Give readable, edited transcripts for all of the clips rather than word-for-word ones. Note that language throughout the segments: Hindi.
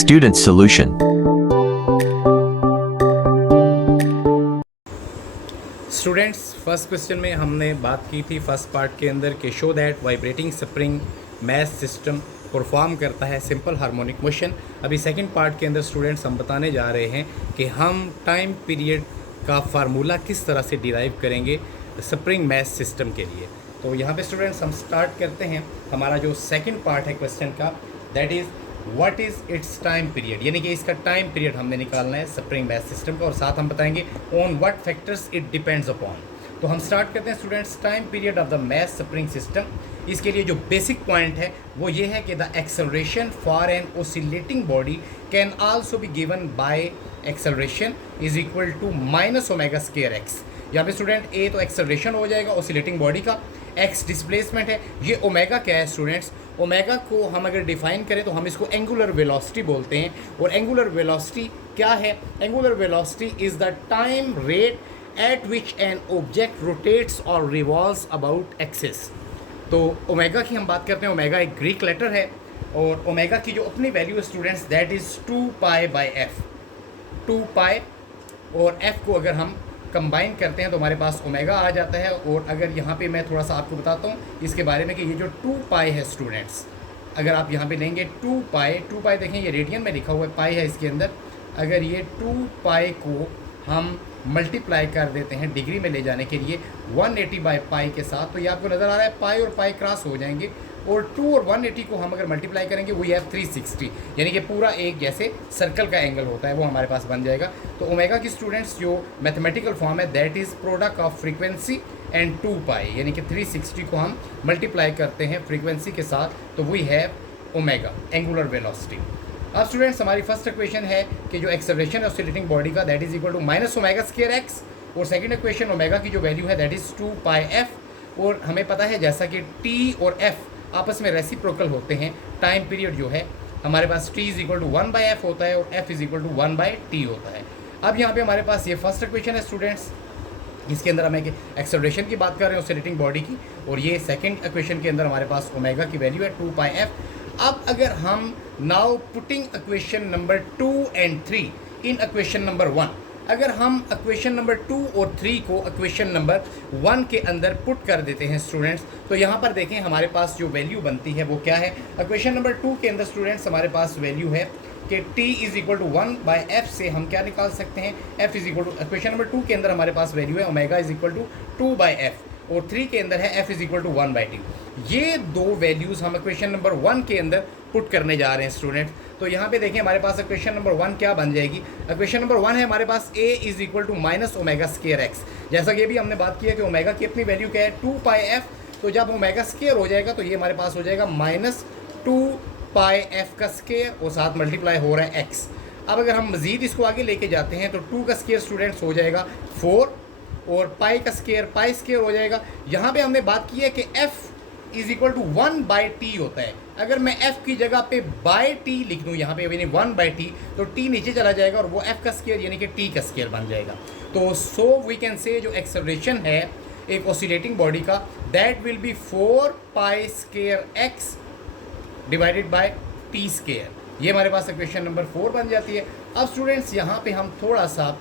Student solution. Students, first question में हमने बात की थी फर्स्ट पार्ट के अंदर कि show that vibrating spring math system perform करता है सिंपल हार्मोनिक मोशन। अभी सेकंड पार्ट के अंदर स्टूडेंट्स हम बताने जा रहे हैं कि हम टाइम पीरियड का फार्मूला किस तरह से डिराइव करेंगे स्प्रिंग मैथ सिस्टम के लिए। तो यहाँ पे स्टूडेंट्स हम स्टार्ट करते हैं। हमारा जो सेकंड पार्ट है क्वेश्चन का, that is what is it's time period, यानी कि इसका टाइम पीरियड हमने निकालना है स्प्रिंग मैथ सिस्टम का, और साथ हम बताएंगे on what factors it depends upon. तो हम स्टार्ट करते हैं students time period of the math spring system. इसके लिए जो बेसिक पॉइंट है वो ये है कि the acceleration for an oscillating body can also be given by acceleration is equal to minus omega square x. यहाँ पे स्टूडेंट ए तो एक्सेलरेशन हो जाएगा ओसिलेटिंग बॉडी का, एक्स डिस्प्लेसमेंट है, ये ओमेगा क्या है स्टूडेंट्स, ओमेगा को हम अगर डिफाइन करें तो हम इसको एंगुलर वेलोसिटी बोलते हैं। और एंगुलर वेलोसिटी क्या है? Angular velocity is the time rate at which an object rotates और रिवॉल्व्स अबाउट एक्सिस। तो ओमेगा की हम बात करते हैं, ओमेगा एक ग्रीक लेटर है और ओमेगा की जो अपनी वैल्यू है students that is 2 pi by F. 2 पाई और एफ को अगर हम कंबाइन करते हैं तो हमारे पास ओमेगा आ जाता है। और अगर यहाँ पे मैं थोड़ा सा आपको बताता हूँ इसके बारे में कि ये जो 2 पाई है स्टूडेंट्स, अगर आप यहाँ पे लेंगे 2 पाई देखें ये रेडियन में लिखा हुआ है, पाई है इसके अंदर। अगर ये 2 पाई को हम मल्टीप्लाई कर देते हैं डिग्री में ले जाने के लिए 180 बाई पाई के साथ, तो ये आपको नज़र आ रहा है पाई और पाई क्रॉस हो जाएंगे। और 2 और 180 को हम अगर मल्टीप्लाई करेंगे वी हैव 360, यानी कि पूरा एक जैसे सर्कल का एंगल होता है वो हमारे पास बन जाएगा। तो ओमेगा की स्टूडेंट्स जो मैथमेटिकल फॉर्म है that is product of frequency and 2 पाई, यानी कि 360 को हम मल्टीप्लाई करते हैं फ्रीक्वेंसी के साथ तो we have omega angular velocity. अब स्टूडेंट्स हमारी फर्स्ट इक्वेशन है कि जो एक्सेलरेशन है ऑसिलेटिंग बॉडी का that is equal to minus omega square x, और सेकंड इक्वेशन ओमेगा की जो वैल्यू है दैट इज़ 2 पाई एफ। और हमें पता है जैसा कि टी और एफ आपस में रेसिप्रोकल होते हैं, टाइम पीरियड जो है हमारे पास T is equal to 1 by F होता है और F is equal to 1 by T होता है। अब यहाँ पे हमारे पास ये फर्स्ट इक्वेशन है स्टूडेंट्स, इसके अंदर हमें एक्सेलरेशन की बात कर रहे हैं ऑसिलेटिंग बॉडी की, और ये सेकंड इक्वेशन के अंदर हमारे पास ओमेगा की वैल्यू है 2 पाई एफ। अब अगर हम now putting equation number 2 and 3 in equation number 1, अगर हम इक्वेशन नंबर 2 और 3 को इक्वेशन नंबर 1 के अंदर पुट कर देते हैं स्टूडेंट्स, तो यहाँ पर देखें हमारे पास जो वैल्यू बनती है वो क्या है। इक्वेशन नंबर 2 के अंदर स्टूडेंट्स हमारे पास वैल्यू है कि t is equal to 1 by F से हम क्या निकाल सकते हैं, f is equal to, equation number 2 के अंदर हमारे पास वैल्यू है omega is equal to 2 by F, और 3 के अंदर है f is equal to 1 by T. ये दो वैल्यूज़ हम इक्वेशन नंबर 1 के अंदर पुट करने जा रहे हैं स्टूडेंट्स। तो यहाँ पे देखें हमारे पास इक्वेशन नंबर 1 क्या बन जाएगी। इक्वेशन नंबर 1 है हमारे पास a is equal to minus omega square x. जैसा कि ये भी हमने बात किया कि ओमेगा की अपनी वैल्यू क्या है 2 पाई एफ, तो जब ओमेगा स्क्वायर हो जाएगा तो ये हमारे पास हो जाएगा माइनस 2 पाई एफ का स्क्वायर और साथ मल्टीप्लाई हो रहा है एक्स। अब अगर हम मज़ीद इसको आगे लेके जाते हैं तो 2 का स्क्वायर स्टूडेंट्स हो जाएगा 4 और पाई का स्क्वायर पाई स्क्वायर हो जाएगा। यहाँ पे हमने बात की है कि f is equal to 1 by T होता है। अगर मैं f की जगह पे बाई टी लिख दूँ यहाँ पे यानी 1 बाई टी, तो t नीचे चला जाएगा और वो f का स्क्वायर यानी कि t का स्क्वायर बन जाएगा। तो सो वी कैन से जो एक्सेलरेशन है एक ऑसिलेटिंग बॉडी का that will be 4 pi square x divided by T square. ये हमारे पास इक्वेशन नंबर 4 बन जाती है। अब स्टूडेंट्स यहाँ पे हम थोड़ा सा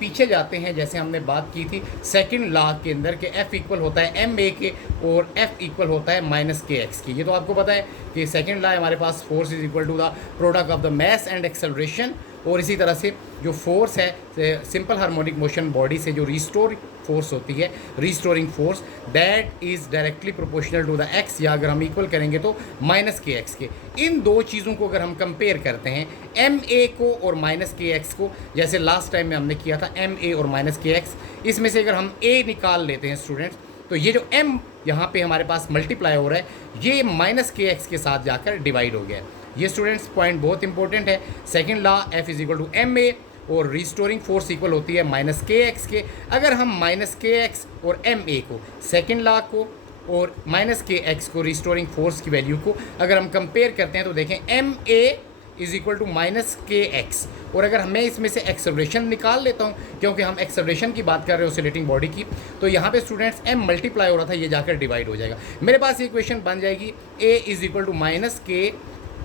पीछे जाते हैं, जैसे हमने बात की थी सेकंड लॉ के अंदर कि f इक्वल होता है एम ए के और f इक्वल होता है माइनस के एक्स की। ये तो आपको पता है कि सेकंड लॉ हमारे पास force is equal to the product of the mass and acceleration, और इसी तरह से जो फोर्स है सिंपल हार्मोनिक मोशन बॉडी से जो रिस्टोर फोर्स होती है, restoring force that is directly proportional to the x, या अगर हम इक्वल करेंगे तो माइनस के एक्स के। इन दो चीज़ों को अगर हम कंपेयर करते हैं एम ए को और माइनस के एक्स को, जैसे लास्ट टाइम में हमने किया था एम ए और माइनस के एक्स, इसमें से अगर हम ए निकाल लेते हैं स्टूडेंट्स तो ये जो m यहाँ पे हमारे पास मल्टीप्लाई हो रहा है ये माइनस के एक्स के साथ जाकर डिवाइड हो गया है। ये स्टूडेंट्स पॉइंट बहुत इंपॉर्टेंट है। Second law f is equal to M A और रिस्टोरिंग फोर्स इक्वल होती है माइनस के एक्स के। अगर हम माइनस के एक्स और एम ए को, सेकेंड लॉ को और माइनस के एक्स को, रिस्टोरिंग फोर्स की वैल्यू को अगर हम कंपेयर करते हैं तो देखें M A is equal to minus K x, और अगर मैं इसमें से एक्सेलरेशन निकाल लेता हूँ क्योंकि हम एक्सेलरेशन की बात कर रहे हैं ऑसिलेटिंग बॉडी की, तो यहाँ पे स्टूडेंट्स m मल्टीप्लाई हो रहा था ये जाकर डिवाइड हो जाएगा। मेरे पास ये इक्वेशन बन जाएगी a is equal to minus के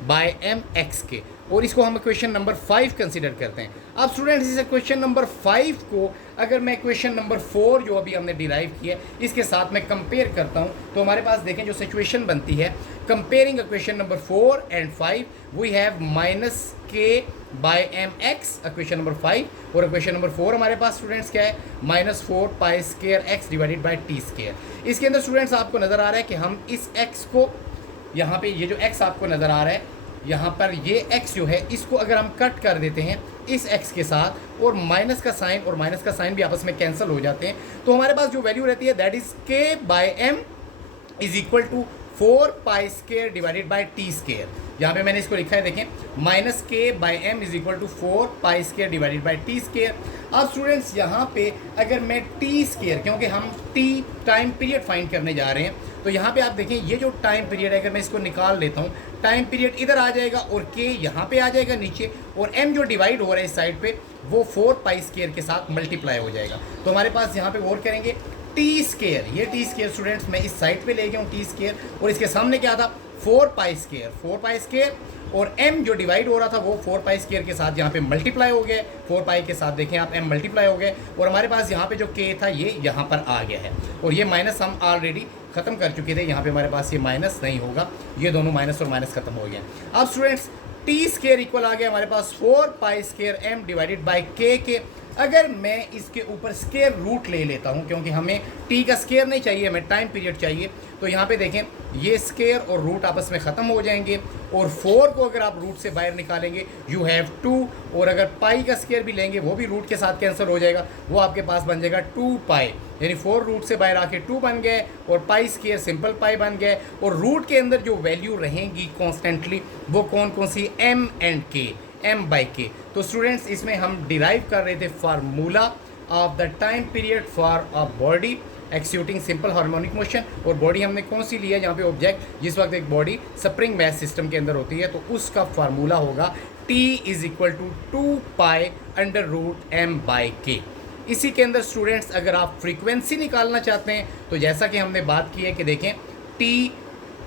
बाय एम एक्स के, और इसको हम क्वेश्चन नंबर 5 कंसीडर करते हैं। अब स्टूडेंट्स इस क्वेश्चन नंबर 5 को अगर मैं क्वेश्चन नंबर 4 जो अभी हमने डिराइव किया इसके साथ मैं कंपेयर करता हूं, तो हमारे पास देखें जो सिचुएशन बनती है, comparing question number 4 and 5 we have minus के by M x question number 5, और क्वेश्चन नंबर 4 हमारे पास स्टूडेंट्स क्या है, -4 pi square x divided by T square. इसके अंदर स्टूडेंट्स आपको नज़र आ रहा है कि हम इस एक्स को यहाँ पे, ये जो एक्स आपको नज़र आ रहा है यहाँ पर, ये एक्स जो है इसको अगर हम कट कर देते हैं इस एक्स के साथ, और माइनस का साइन और माइनस का साइन भी आपस में कैंसिल हो जाते हैं, तो हमारे पास जो वैल्यू रहती है that is K by M is equal to 4 pi square divided by T square. यहाँ पे मैंने इसको लिखा है देखें, minus K by M is equal to 4 pi square divided by T square. अब स्टूडेंट्स यहाँ पे अगर मैं टी स्क्वायर, क्योंकि हम टी टाइम पीरियड फाइंड करने जा रहे हैं, तो यहाँ पे आप देखें ये जो टाइम पीरियड है अगर मैं इसको निकाल लेता हूँ, टाइम पीरियड इधर आ जाएगा और के यहाँ पे आ जाएगा नीचे, और एम जो डिवाइड हो रहा है इस साइड पे वो 4 पाई स्क्वायर के साथ मल्टीप्लाई हो जाएगा। तो हमारे पास यहाँ पे गौर करेंगे टी स्क्वायर, ये टी स्क्वायर स्टूडेंट्स मैं इस साइड पे ले गया हूँ टी स्क्वायर, और इसके सामने क्या था 4 पाई स्क्वायर, और m जो डिवाइड हो रहा था वो 4 पाई स्क्वायर के साथ यहाँ पे मल्टीप्लाई हो गया, 4 पाई के साथ देखें आप m मल्टीप्लाई हो गए, और हमारे पास यहाँ पे जो k था ये यहाँ पर आ गया है, और ये माइनस हम ऑलरेडी ख़त्म कर चुके थे, यहाँ पे हमारे पास ये माइनस नहीं होगा, ये दोनों माइनस और माइनस खत्म हो गए। अब स्टूडेंट्स टी स्क्वायर इक्वल आ गया हमारे पास 4 pi square m divided by के। अगर मैं इसके ऊपर स्क्वायर रूट ले लेता हूं, क्योंकि हमें टी का स्क्वायर नहीं चाहिए, हमें टाइम पीरियड चाहिए, तो यहाँ पे देखें ये स्क्वायर और रूट आपस में ख़त्म हो जाएंगे, और 4 को अगर आप रूट से बाहर निकालेंगे यू हैव 2, और अगर पाई का स्क्वायर भी लेंगे वो भी रूट के साथ कैंसिल हो जाएगा, वो आपके पास बन जाएगा 2 पाई, यानी 4 रूट से बाहर आके 2 बन गए, और पाई स्क्वायर सिंपल पाई बन गए, और रूट के अंदर जो वैल्यू रहेंगी कॉन्स्टेंटली वो कौन कौन सी, एम एंड के, एम बाई के। तो स्टूडेंट्स इसमें हम डिराइव कर रहे थे formula of the time period for a body executing simple harmonic motion, और बॉडी हमने कौन सी लिया, यहाँ पे ऑब्जेक्ट जिस वक्त एक बॉडी स्प्रिंग मैथ सिस्टम के अंदर होती है, तो उसका फार्मूला होगा T is equal to 2 pi under root M by K. इसी के अंदर स्टूडेंट्स अगर आप फ्रीक्वेंसी निकालना चाहते हैं, तो जैसा कि हमने बात की है कि देखें T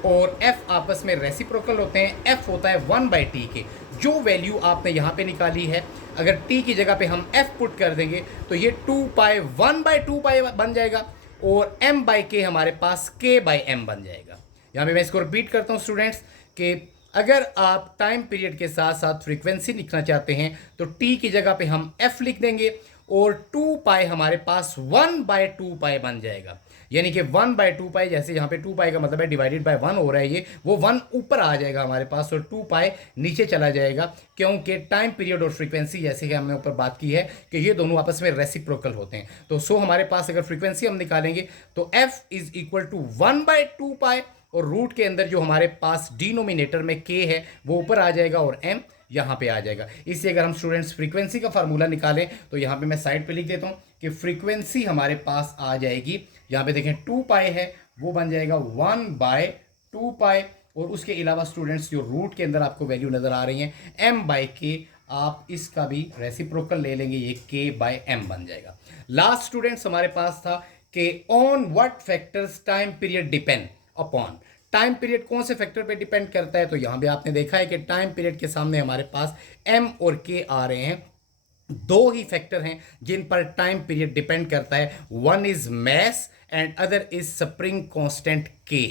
और F आपस में रेसिप्रोकल होते हैं, F होता है 1/T के, जो वैल्यू आपने यहाँ पे निकाली है अगर T की जगह पे हम F पुट कर देंगे तो ये 2 पाई 1/2 पाई बन जाएगा, और m बाई के हमारे पास k बाई m बन जाएगा। यहाँ पे मैं इसको रिपीट करता हूँ स्टूडेंट्स कि अगर आप टाइम पीरियड के साथ साथ फ्रीक्वेंसी लिखना चाहते हैं तो t की जगह पे हम f लिख देंगे, और 2 पाई हमारे पास 1/2 पाई बन जाएगा, यानी कि 1/2 पाई, जैसे यहाँ पे 2 पाई का मतलब है डिवाइडेड बाय 1 हो रहा है, ये वो 1 ऊपर आ जाएगा हमारे पास, और 2 पाई नीचे चला जाएगा, क्योंकि टाइम पीरियड और फ्रीक्वेंसी जैसे कि हमने ऊपर बात की है कि ये दोनों आपस में रेसिप्रोकल होते हैं। तो हमारे पास अगर फ्रीक्वेंसी हम निकालेंगे तो f इज इक्वल टू 1/2 पाई, और रूट के अंदर जो हमारे पास डिनोमिनेटर में k है वो ऊपर आ जाएगा और m यहाँ पे आ जाएगा। इससे अगर हम स्टूडेंट्स फ्रीक्वेंसी का फार्मूला निकालें तो यहाँ पे मैं साइड पे लिख देता हूँ कि फ्रीक्वेंसी हमारे पास आ जाएगी, यहाँ पे देखें 2 पाई है वो बन जाएगा 1/2 पाई, और उसके अलावा स्टूडेंट्स जो रूट के अंदर आपको वैल्यू नज़र आ रही है m बाई के, आप इसका भी रेसिप्रोकल ले लेंगे, ये k बाई m बन जाएगा। लास्ट स्टूडेंट्स हमारे पास था कि on what factors time period depend upon, time period कौन से फैक्टर पे डिपेंड करता है, तो यहाँ पे आपने देखा है कि टाइम पीरियड के सामने हमारे पास m और k आ रहे हैं, दो ही फैक्टर हैं जिन पर टाइम पीरियड डिपेंड करता है, one is mass and other is spring constant k।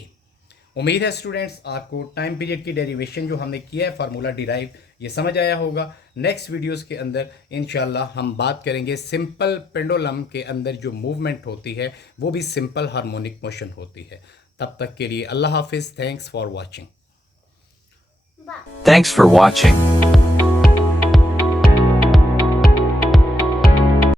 उम्मीद है स्टूडेंट्स आपको टाइम पीरियड की डेरिवेशन जो हमने किया है फार्मूला डिराइव ये समझ आया होगा। नेक्स्ट वीडियोस के अंदर इंशाल्लाह हम बात करेंगे सिंपल पेंडुलम के अंदर जो मूवमेंट होती है वो भी सिंपल हार्मोनिक मोशन होती है। तब तक के लिए अल्लाह हाफिज़, thanks for watching. Thanks for watching.